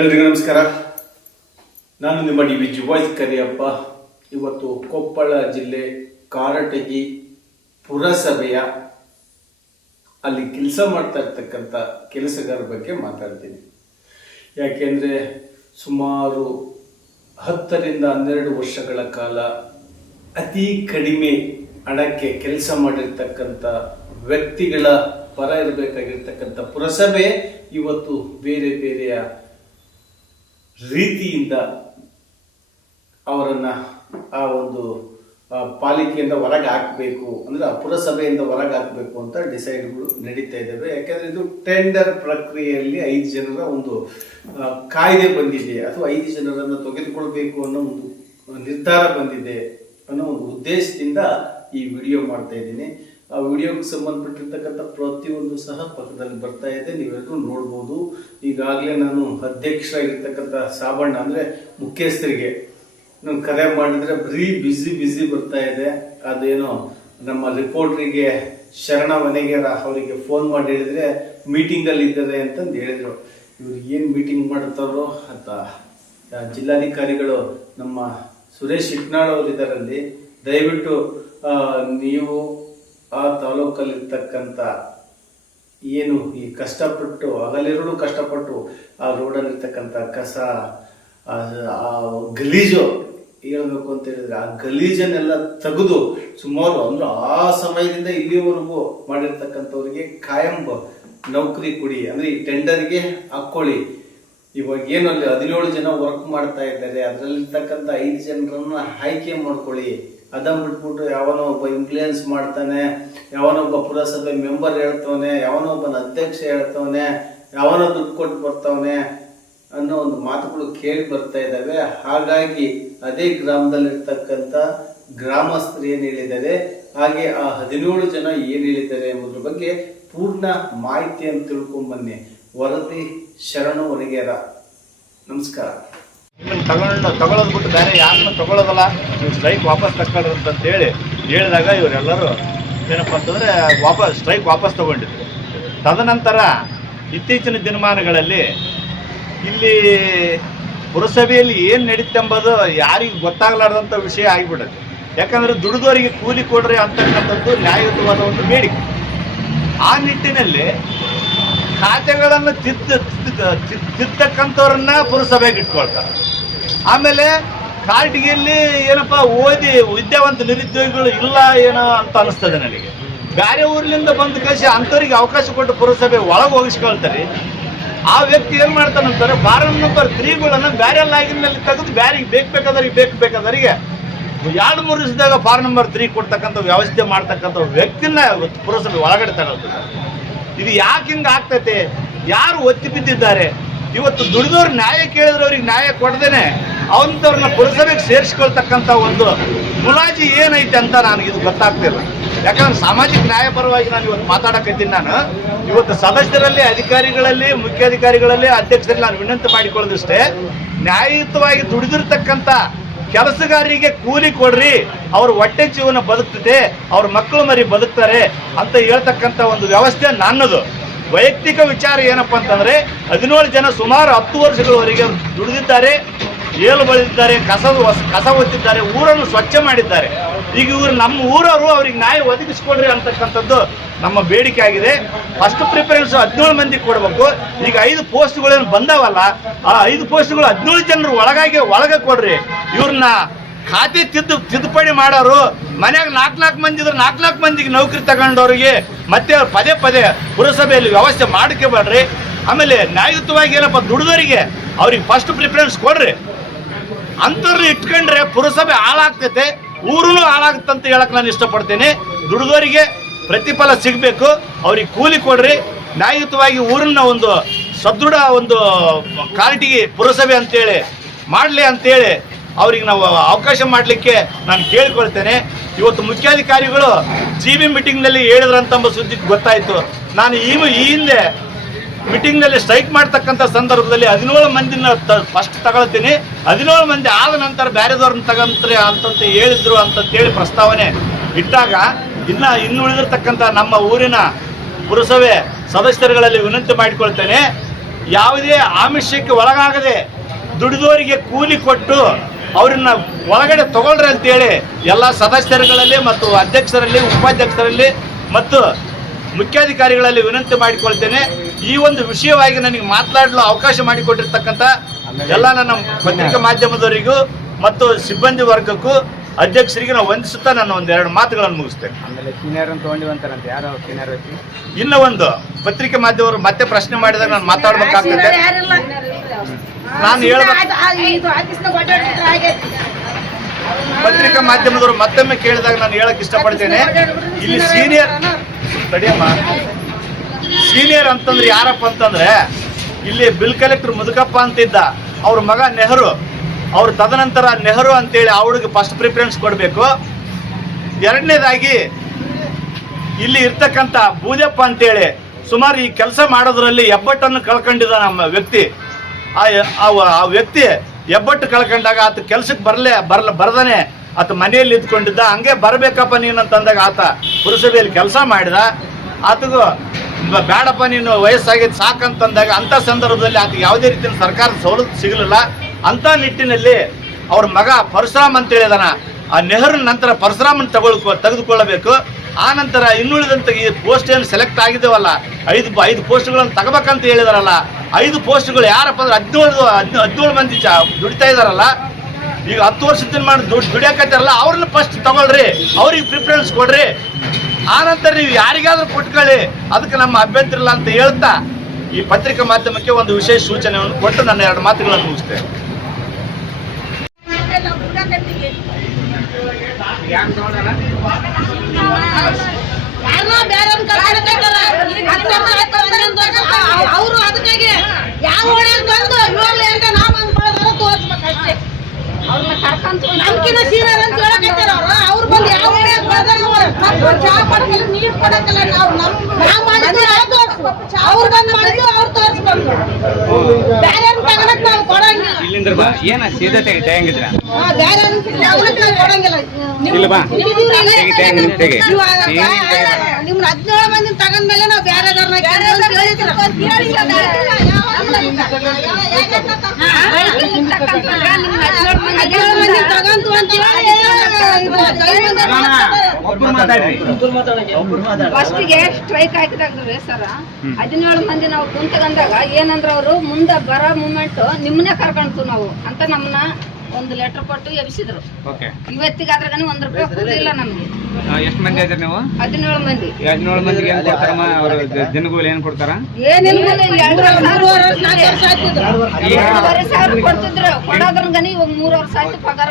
ಎಲ್ರಿಗೂ ನಮಸ್ಕಾರ. ನಾನು ನಿಮ್ಮ ಡಿ.ವಿ. ವಾಯ್ಸ್ ಕರಿಯಪ್ಪ. ಇವತ್ತು ಕೊಪ್ಪಳ ಜಿಲ್ಲೆ ಕಾರಟಗಿ ಪುರಸಭೆಯ ಅಲ್ಲಿ ಕೆಲಸ ಮಾಡ್ತಾ ಇರ್ತಕ್ಕಂಥ ಕೆಲಸಗಾರರ ಬಗ್ಗೆ ಮಾತಾಡ್ತೀನಿ. ಯಾಕೆಂದರೆ ಸುಮಾರು 10 ರಿಂದ 12 ವರ್ಷಗಳ ಕಾಲ ಅತಿ ಕಡಿಮೆ ಹಣಕ್ಕೆ ಕೆಲಸ ಮಾಡಿರ್ತಕ್ಕಂಥ ವ್ಯಕ್ತಿಗಳ ಪರ ಇರಬೇಕಾಗಿರ್ತಕ್ಕಂಥ ಪುರಸಭೆ ಇವತ್ತು ಬೇರೆ ಬೇರೆಯ ರೀತಿಯಿಂದ ಅವರನ್ನ ಆ ಒಂದು ಪಾಲಿಕೆಯಿಂದ ಹೊರಗೆ ಹಾಕಬೇಕು, ಅಂದ್ರೆ ಆ ಪುರಸಭೆಯಿಂದ ಹೊರಗೆ ಹಾಕಬೇಕು ಅಂತ ಡಿಸೈಡ್ಗಳು ನಡೀತಾ ಇದ್ದಾವೆ. ಯಾಕಂದ್ರೆ ಇದು ಟೆಂಡರ್ ಪ್ರಕ್ರಿಯೆಯಲ್ಲಿ 5 ಜನರ ಒಂದು ಕಾಯ್ದೆ ಬಂದಿದೆ, ಅಥವಾ 5 ಜನರನ್ನು ತೆಗೆದುಕೊಳ್ಬೇಕು ಅನ್ನೋ ಒಂದು ನಿರ್ಧಾರ ಬಂದಿದೆ ಅನ್ನೋ ಒಂದು ಉದ್ದೇಶದಿಂದ ಈ ವಿಡಿಯೋ ಮಾಡ್ತಾ ಇದ್ದೀನಿ. ಆ ವಿಡಿಯೋಗೆ ಸಂಬಂಧಪಟ್ಟಿರ್ತಕ್ಕಂಥ ಪ್ರತಿಯೊಂದು ಸಹ ಪಕ್ಕದಲ್ಲಿ ಬರ್ತಾ ಇದೆ, ನೀವೆಲ್ಲರೂ ನೋಡ್ಬೋದು. ಈಗಾಗಲೇ ನಾನು ಅಧ್ಯಕ್ಷರಾಗಿರ್ತಕ್ಕಂಥ ಸಾಬಣ್ಣ ಅಂದ್ರೆ ಮುಖ್ಯಸ್ಥರಿಗೆ ನಾನು ಕರೆ ಮಾಡಿದ್ರೆ ಬರೀ ಬಿಸಿ ಬರ್ತಾ ಇದೆ. ಅದೇನೋ ನಮ್ಮ ರಿಪೋರ್ಟ್ರಿಗೆ ಶರಣ ವನೆಗೇರ ಅವರಿಗೆ ಫೋನ್ ಮಾಡಿ ಹೇಳಿದ್ರೆ ಮೀಟಿಂಗ್ ಅಲ್ಲಿ ಇದ್ದಾರೆ ಅಂತಂದು ಹೇಳಿದ್ರು. ಇವ್ರು ಏನ್ ಮೀಟಿಂಗ್ ಮಾಡ್ತಾರೋ ಅಂತ ಜಿಲ್ಲಾಧಿಕಾರಿಗಳು ನಮ್ಮ ಸುರೇಶ್ ಇಟ್ನಾಳ್ ಅವರು ಇದರಲ್ಲಿ ದಯವಿಟ್ಟು ನೀವು ಆ ತಾಲೂಕಲ್ಲಿರ್ತಕ್ಕಂಥ ಏನು ಈ ಕಷ್ಟಪಟ್ಟು ಹಗಲಿರುಳು ಕಷ್ಟಪಟ್ಟು ಆ ರೋಡಲ್ಲಿರ್ತಕ್ಕಂಥ ಕಸ ಆ ಗಲೀಜು ಹೇಳ್ಬೇಕು ಅಂತ ಹೇಳಿದ್ರೆ ಆ ಗಲೀಜನ್ನೆಲ್ಲ ತೆಗೆದು ಸುಮಾರು ಅಂದ್ರೆ ಆ ಸಮಯದಿಂದ ಇಲ್ಲಿವರೆಗೂ ಮಾಡಿರ್ತಕ್ಕಂಥವ್ರಿಗೆ ಕಾಯಂ ನೌಕರಿ ಕೊಡಿ, ಅಂದ್ರೆ ಈ ಟೆಂಡರ್ಗೆ ಹಾಕೊಳ್ಳಿ. ಇವಾಗ ಏನು ಅಲ್ಲಿ 17 ಜನ ವರ್ಕ್ ಮಾಡ್ತಾ ಇದ್ದಾರೆ, ಅದರಲ್ಲಿರ್ತಕ್ಕಂಥ 5 ಜನರನ್ನ ಆಯ್ಕೆ ಮಾಡ್ಕೊಳ್ಳಿ. ಅದನ್ನ ಬಿಟ್ಬಿಟ್ಟು ಯಾವನೋ ಒಬ್ಬ ಇನ್ಫ್ಲೂಯೆನ್ಸ್ ಮಾಡ್ತಾನೆ, ಯಾವನೊಬ್ಬ ಪುರಸಭೆ ಮೆಂಬರ್ ಹೇಳ್ತವನೆ, ಯಾವನೋ ಒಬ್ಬನ ಅಧ್ಯಕ್ಷ ಹೇಳ್ತವನೆ, ಯಾವನೋ ದುಡ್ಡು ಕೊಟ್ಟು ಬರ್ತವನೆ ಅನ್ನೋ ಒಂದು ಮಾತುಗಳು ಕೇಳಿ ಬರ್ತಾ ಇದ್ದಾವೆ. ಹಾಗಾಗಿ ಅದೇ ಗ್ರಾಮದಲ್ಲಿರ್ತಕ್ಕಂಥ ಗ್ರಾಮಸ್ಥರು ಏನ್ ಹೇಳಿದ್ದಾರೆ, ಹಾಗೆ ಆ 17 ಜನ ಏನ್ ಹೇಳಿದ್ದಾರೆ ಎಂಬುದ್ರ ಬಗ್ಗೆ ಪೂರ್ಣ ಮಾಹಿತಿಯನ್ನು ತಿಳ್ಕೊಂಡ್ ಬನ್ನಿ. ವರದಿ ಶರಣು ವನೆಗೇರ. ನಮಸ್ಕಾರ. ತಗೊಳ್ಳೋದು ಬಿಟ್ಟು ಬೇರೆ ಯಾರನ್ನ ತಗೊಳ್ಳೋದಲ್ಲ, ನೀವು ಸ್ಟ್ರೈಕ್ ವಾಪಸ್ ತಗೊಳ್ರಿ ಅಂತ ಹೇಳಿ ಹೇಳಿದಾಗ ಇವರೆಲ್ಲರೂ ಏನಪ್ಪ ಅಂತಂದರೆ ಸ್ಟ್ರೈಕ್ ವಾಪಸ್ ತಗೊಂಡಿದ್ರು. ತದನಂತರ ಇತ್ತೀಚಿನ ದಿನಮಾನಗಳಲ್ಲಿ ಇಲ್ಲಿ ಪುರಸಭೆಯಲ್ಲಿ ಏನು ನಡೀತೆಂಬುದು ಯಾರಿಗೆ ಗೊತ್ತಾಗಲಾರ್ದಂಥ ವಿಷಯ ಆಗಿಬಿಡುತ್ತೆ. ಯಾಕಂದರೆ ದುಡಿದವರಿಗೆ ಕೂಲಿ ಕೊಡ್ರಿ ಅಂತಕ್ಕಂಥದ್ದು ನ್ಯಾಯಯುತವಾದ ಒಂದು ಬೇಡಿಕೆ. ಆ ನಿಟ್ಟಿನಲ್ಲಿ ಖಾತೆಗಳನ್ನು ತಿದ್ದಕ್ಕಂಥವ್ರನ್ನ ಪುರಸಭೆಗೆ ಇಟ್ಕೊಳ್ತಾರೆ. ಆಮೇಲೆ ಕಾರಟಗಿಯಲ್ಲಿ ಏನಪ್ಪ ಓದಿ ವಿದ್ಯಾವಂತ ನಿರುದ್ಯೋಗಿಗಳು ಇಲ್ಲ ಏನೋ ಅಂತ ಅನಿಸ್ತದೆ ನನಗೆ. ಬೇರೆ ಊರಿನಿಂದ ಬಂದ ಕಳಿಸಿ ಅಂಥವ್ರಿಗೆ ಅವಕಾಶ ಕೊಟ್ಟು ಪುರಸಭೆ ಒಳಗೆ ಹೋಗಿಸ್ಕೊಳ್ತಾರೆ. ಆ ವ್ಯಕ್ತಿ ಏನು ಮಾಡ್ತಾನಂತಾರೆ, ಫಾರಂ ನಂಬರ್ 3ಗಳನ್ನು ಬೇರೆ ಲಾಗಿನಲ್ಲಿ ತೆಗೆದು ಬೇರೆಗೆ ಬೇಕಾದವರಿಗೆ 2-3 ದಿವಸದಾಗ ಫಾರಂ ನಂಬರ್ 3 ಕೊಡ್ತಕ್ಕಂಥ ವ್ಯವಸ್ಥೆ ಮಾಡ್ತಕ್ಕಂಥ ವ್ಯಕ್ತಿನ ಪುರಸಭೆ ಒಳಗಡೆ ತಗೊಳ್ತಾರೆ. ಇದು ಯಾಕೆ ಹಿಂಗೆ ಆಗ್ತೈತೆ? ಯಾರು ಒತ್ತಿ ಬಿದ್ದಿದ್ದಾರೆ? ಇವತ್ತು ದುಡಿದವ್ರು ನ್ಯಾಯ ಕೇಳಿದ್ರೆ ಅವ್ರಿಗೆ ನ್ಯಾಯ ಕೊಡದೇನೆ ಅವಂಥವ್ರನ್ನ ಪುರಸಭೆಗೆ ಸೇರಿಸ್ಕೊಳ್ತಕ್ಕಂಥ ಒಂದು ಮುಲಾಜಿ ಏನೈತೆ ಅಂತ ನನಗೆ ಇದು ಗೊತ್ತಾಗ್ತಿಲ್ಲ. ಯಾಕಂದ್ರೆ ಸಾಮಾಜಿಕ ನ್ಯಾಯ ಪರವಾಗಿ ನಾನು ಇವತ್ತು ಮಾತಾಡಕತ್ತೀನಿ. ನಾನು ಇವತ್ತು ಸದಸ್ಯರಲ್ಲಿ, ಅಧಿಕಾರಿಗಳಲ್ಲಿ, ಮುಖ್ಯಾಧಿಕಾರಿಗಳಲ್ಲಿ, ಅಧ್ಯಕ್ಷರಲ್ಲಿ ನಾನು ವಿನಂತಿ ಮಾಡಿಕೊಳ್ಳೋದಷ್ಟೇ, ನ್ಯಾಯಯುತವಾಗಿ ದುಡಿದಿರ್ತಕ್ಕಂಥ ಕೆಲಸಗಾರರಿಗೆ ಕೂಲಿ ಕೊಡ್ರಿ, ಅವ್ರ ಹೊಟ್ಟೆ ಜೀವನ ಬದುಕ್ತದೆ, ಅವ್ರ ಮಕ್ಕಳು ಮರಿ ಬದುಕ್ತಾರೆ ಅಂತ ಹೇಳ್ತಕ್ಕಂಥ ಒಂದು ವ್ಯವಸ್ಥೆ ನನ್ನದು. ವೈಯಕ್ತಿಕ ವಿಚಾರ ಏನಪ್ಪ ಅಂತಂದರೆ 17 ಜನ ಸುಮಾರು 10 ವರ್ಷಗಳವರೆಗೆ ದುಡಿದಿದ್ದಾರೆ, ಏಳು ಬಳಿದಿದ್ದಾರೆ, ಕಸ ಒತ್ತಿದ್ದಾರೆ, ಊರನ್ನು ಸ್ವಚ್ಛ ಮಾಡಿದ್ದಾರೆ. ಈಗ ಇವರು ನಮ್ಮ ಊರವರು ಅವ್ರಿಗೆ ನ್ಯಾಯ ಒದಗಿಸ್ಕೊಡ್ರಿ ಅಂತಕ್ಕಂಥದ್ದು ನಮ್ಮ ಬೇಡಿಕೆ ಆಗಿದೆ. ಫಸ್ಟ್ ಪ್ರಿಫರೆನ್ಸ್ 17 ಮಂದಿ ಕೊಡಬೇಕು. ಈಗ 5 ಪೋಸ್ಟ್ಗಳೇನು ಬಂದಾವಲ್ಲ, ಆ 5 ಪೋಸ್ಟ್ಗಳು 17 ಜನರು ಒಳಗೆ ಕೊಡ್ರಿ. ಇವ್ರನ್ನ ಖಾತೆ ತಿದ್ದುಪಡಿ ಮಾಡೋರು ಮನ್ಯಾಗ 4 ಮಂದಿ ಇದ್ರೆ 4 ಮಂದಿಗೆ ನೌಕರಿ ತಗೊಂಡವ್ರಿಗೆ ಮತ್ತೆ ಅವ್ರು ಪದೇ ಪುರಸಭೆಯಲ್ಲಿ ವ್ಯವಸ್ಥೆ ಮಾಡ್ಕೋಬೇಡ್ರಿ. ಆಮೇಲೆ ನ್ಯಾಯಯುತವಾಗಿ ಏನಪ್ಪ ದುಡಿದವರಿಗೆ ಅವ್ರಿಗೆ ಫಸ್ಟ್ ಪ್ರಿಫರೆನ್ಸ್ ಕೊಡ್ರಿ. ಅಂಥವ್ರನ್ನ ಇಟ್ಕೊಂಡ್ರೆ ಪುರಸಭೆ ಹಾಳಾಗ್ತೈತೆ, ಊರೂ ಹಾಳಾಗುತ್ತಂತ ಹೇಳಕ್ ನಾನು ಇಷ್ಟಪಡ್ತೇನೆ. ದುಡಿದವರಿಗೆ ಪ್ರತಿಫಲ ಸಿಗಬೇಕು, ಅವ್ರಿಗೆ ಕೂಲಿ ಕೊಡ್ರಿ. ನ್ಯಾಯಯುತವಾಗಿ ಊರನ್ನ ಒಂದು ಸದೃಢ ಒಂದು ಕಾರಟಗಿ ಪುರಸಭೆ ಅಂತೇಳಿ ಮಾಡಲಿ ಅಂತೇಳಿ ಅವ್ರಿಗೆ ನಾವು ಅವಕಾಶ ಮಾಡಲಿಕ್ಕೆ ನಾನು ಕೇಳಿಕೊಳ್ತೇನೆ. ಇವತ್ತು ಮುಖ್ಯಾಧಿಕಾರಿಗಳು GB ಮೀಟಿಂಗ್ನಲ್ಲಿ ಹೇಳಿದ್ರಂತಂಬ ಸುದ್ದಿ ಗೊತ್ತಾಯಿತು. ನಾನು ಈ ಹಿಂದೆ ಮೀಟಿಂಗ್ನಲ್ಲಿ ಸ್ಟ್ರೈಕ್ ಮಾಡ್ತಕ್ಕಂಥ ಸಂದರ್ಭದಲ್ಲಿ 17 ಮಂದಿನ ಫಸ್ಟ್ ತಗೊಳ್ತೀನಿ, 17 ಮಂದಿ ಆದ ನಂತರ ಬೇರೆದವ್ರನ್ನ ತಗೊಂತಾರೆ ಅಂತಂತ ಹೇಳಿದ್ರು ಅಂತಂತೇಳಿ ಪ್ರಸ್ತಾವನೆ ಇಟ್ಟಾಗ ಇನ್ನು ಉಳಿದಿರ್ತಕ್ಕಂಥ ನಮ್ಮ ಊರಿನ ಪುರಸಭೆ ಸದಸ್ಯರುಗಳಲ್ಲಿ ವಿನಂತಿ ಮಾಡಿಕೊಳ್ತೇನೆ, ಯಾವುದೇ ಆಮಿಷಕ್ಕೆ ಒಳಗಾಗದೆ ದುಡಿದವರಿಗೆ ಕೂಲಿ ಕೊಟ್ಟು ಅವ್ರನ್ನ ಒಳಗಡೆ ತಗೊಳ್ರಿ ಅಂತೇಳಿ ಎಲ್ಲ ಸದಸ್ಯರುಗಳಲ್ಲಿ ಮತ್ತು ಅಧ್ಯಕ್ಷರಲ್ಲಿ, ಉಪಾಧ್ಯಕ್ಷರಲ್ಲಿ ಮತ್ತು ಮುಖ್ಯಾಧಿಕಾರಿಗಳಲ್ಲಿ ವಿನಂತಿ ಮಾಡಿಕೊಳ್ತೇನೆ. ಈ ಒಂದು ವಿಷಯವಾಗಿ ನನಗೆ ಮಾತನಾಡಲು ಅವಕಾಶ ಮಾಡಿಕೊಟ್ಟಿರ್ತಕ್ಕಂಥ ಎಲ್ಲ ನನ್ನ ಪತ್ರಿಕಾ ಮಾಧ್ಯಮದವರಿಗೂ ಮತ್ತು ಸಿಬ್ಬಂದಿ ವರ್ಗಕ್ಕೂ ಅಧ್ಯಕ್ಷರಿಗೆ ನಾವು ವಂದಿಸುತ್ತಾ ನನ್ನ ಒಂದೆರಡು ಮಾತುಗಳನ್ನು ಮುಗಿಸ್ತೇನೆ. ಆಮೇಲೆ ಸೀನಿಯರ್ ಅಂತ ತಗೊಂಡಿವಂತಾರಂತೆ, ಯಾರೋ ಸೀನಿಯರ್ ವ್ಯಕ್ತಿ ಇನ್ನೂ ಒಂದು ಪತ್ರಿಕೆ ಮಾಧ್ಯಮದವರು ಮತ್ತೆ ಪ್ರಶ್ನೆ ಮಾಡಿದಾಗ ನಾನು ಮಾತಾಡ್ಬೇಕಾಗ್ತದೆ. ನಾನು ಪತ್ರಿಕಾ ಮಾಧ್ಯಮದವರು ಮತ್ತೊಮ್ಮೆ ಕೇಳಿದಾಗ ನಾನು ಹೇಳಕ್ ಇಷ್ಟಪಡ್ತೇನೆ, ಇಲ್ಲಿ ಸೀನಿಯರ್ ಅಂತಂದ್ರೆ ಯಾರಪ್ಪ ಅಂತಂದ್ರೆ ಇಲ್ಲಿ ಬಿಲ್ ಕಲೆಕ್ಟರ್ ಮುದುಕಪ್ಪ ಅಂತಿದ್ದ, ಅವ್ರ ಮಗ ನೆಹರು, ಅವ್ರು ತದನಂತರ ನೆಹರು ಅಂತೇಳಿ ಅವ್ರಿಗೆ ಫಸ್ಟ್ ಪ್ರಿಫರೆನ್ಸ್ ಕೊಡಬೇಕು. ಎರಡನೇದಾಗಿ ಇಲ್ಲಿ ಇರ್ತಕ್ಕಂಥ ಬೂದಪ್ಪ ಅಂತೇಳಿ ಸುಮಾರು ಈ ಕೆಲಸ ಮಾಡೋದ್ರಲ್ಲಿ ಹೆಬ್ಬಟ್ಟನ್ನು ಕಳ್ಕೊಂಡಿದ್ದ ನಮ್ಮ ವ್ಯಕ್ತಿ. ಆ ವ್ಯಕ್ತಿ ಹೆಬ್ಬಟ್ಟು ಕಳ್ಕೊಂಡಾಗ ಆತ ಕೆಲ್ಸಕ್ಕೆ ಬರ್ದಾನೆ ಆತ ಮನೆಯಲ್ಲಿ ಇದ್ಕೊಂಡಿದ್ದ. ಹಂಗೆ ಬರಬೇಕಪ್ಪ ನೀನು ಅಂತಂದಾಗ ಆತ ಪುರಸಭೆಯಲ್ಲಿ ಕೆಲಸ ಮಾಡಿದ. ಆತಗೂ ಬೇಡಪ್ಪ ನೀನು ವಯಸ್ಸಾಗಿದ್ದು ಸಾಕಂತಂದಾಗ ಅಂಥ ಸಂದರ್ಭದಲ್ಲಿ ಆತ ಯಾವುದೇ ರೀತಿಯ ಸರ್ಕಾರದ ಸವಲತ್ತು ಸಿಗಲಿಲ್ಲ. ಅಂಥ ನಿಟ್ಟಿನಲ್ಲಿ ಅವ್ರ ಮಗ ಪರಶುರಾಮ್ ಅಂತ ಹೇಳಿದಾನ. ಆ ನೆಹರು ನಂತರ ಪರಶುರಾಮನ್ ತೆಗೆದುಕೊಳ್ಳಬೇಕು. ಆ ನಂತರ ಇನ್ನುಳಿದಂಥ ಈ ಪೋಸ್ಟ್ ಏನು ಸೆಲೆಕ್ಟ್ ಆಗಿದ್ದೇವಲ್ಲ, ಐದು ಪೋಸ್ಟ್ಗಳನ್ನು ತಗೋಬೇಕಂತ ಹೇಳಿದಾರಲ್ಲ, 5 ಪೋಸ್ಟ್ಗಳು ಯಾರಪ್ಪ ಅಂದ್ರೆ 17 ಮಂದಿ ದುಡಿತಾ ಇದಾರಲ್ಲ. ಈಗ 10 ವರ್ಷದಿಂದ ಮಾಡಿ ದುಡಿಯಾಕತ್ತಾರಲ್ಲ, ಅವ್ರನ್ನ ಫಸ್ಟ್ ತಗೊಳ್ರಿ, ಅವ್ರಿಗೆ ಪ್ರಿಫರೆನ್ಸ್ ಕೊಡ್ರಿ. ಆ ನಂತರ ನೀವು ಯಾರಿಗಾದ್ರೂ ಕೊಟ್ಕೊಳ್ಳಿ, ಅದಕ್ಕೆ ನಮ್ಮ ಅಭ್ಯಂತರ ಇಲ್ಲ ಅಂತ ಹೇಳ್ತಾ ಈ ಪತ್ರಿಕಾ ಮಾಧ್ಯಮಕ್ಕೆ ಒಂದು ವಿಶೇಷ ಸೂಚನೆಯನ್ನು ಕೊಟ್ಟು ನನ್ನ 2 ಮಾತುಗಳನ್ನು ಮುಗಿಸ್ತೇನೆ. ಅವರು ಅದಕ್ಕಾಗಿ ಯಾವ ಬಂದು ನಾವು ತೋರಿಸ್ಬೇಕಷ್ಟೇ. ನಮ್ಕಿನ ಸೀನಿಯರ್ ಅಂತ ಹೇಳಕತ್ತಾರ ಅವ್ರು ಬಂದು ಯಾವ ಚಾ ಕೊಡಕಲ್ಲ, ನೀರು ಕೊಡಕಲ್ಲ, ನಾವು ಮಾಡಿದ್ವಿ ಅವ್ರು ಬಂದು ಮಾಡಿದ್ವಿ, ಅವ್ರು ತೋರಿಸ್ಬೇಕು. ಬೇರೆ ತಗೊಳಕ್ ನಾವು ಕೊಡಂಗಿಲ್ಲ. ಇಲ್ಲಿಂದ ಏನ ಸೀದಾ ತೆಗಿದ್ರ ಬೇರೆ ತಗೊಳಕ್ ನಾವು ಕೊಡಂಗಿಲ್ಲ. ನಿಮ್ನ 17 ಮಂದಿ ತಗೊಂಡ್ಮೇಲೆ ನಾವು ಬೇರೆದವ್ರನ್ನ ಹೇಳಿದ್ರು. 17 ಮಂದಿ ತಗೊಂಡು ಫಸ್ಟಿಗೆ ಸ್ಟ್ರೈಕ್ ಹಾಕಿದಾಗ್ರಿ ಸರ 17 ಮಂದಿ ನಾವು ಕುಂತ್ಕೊಂಡಾಗ ಏನಂದ್ರ ಅವರು ಮುಂದೆ ಬರೋ ಮೂಮೆಂಟ್ ನಿಮ್ಮನ್ನೇ ಕರ್ಕೊಂತು ನಾವು ಅಂತ ನಮ್ಮನ್ನ ಒಂದು ಲೆಟರ್ ಕೊಟ್ಟು ಎಬ್ಸಿದ್ರು. ಇವತ್ತಿಗೆ ಅದ್ರಾಗ 1 ರೂಪಾಯಿ ಕೊಡ್ಲಿಲ್ಲ ನಮ್ಗೆ. ಎಷ್ಟು ಮಂದಿ ಆದ್ರಿ ನೀವು? 17 ಮಂದಿ. 17 ಮಂದಿಗೆ ಏನ್ ಕೊಡ್ತಾರಮ್ಮ? ಅವ್ರ ದಿನಗೂಲಿ ಏನ್ ಕೊಡ್ತಾರ? ಏನಿಲ್ಲ, 2,500 ಕೊಡ್ತಿದ್ರು. ಕೊಡೋದ್ರಂಗನಿ ಇವಾಗ 3 ವರ್ಷ ಆಯ್ತು ಪಗಾರ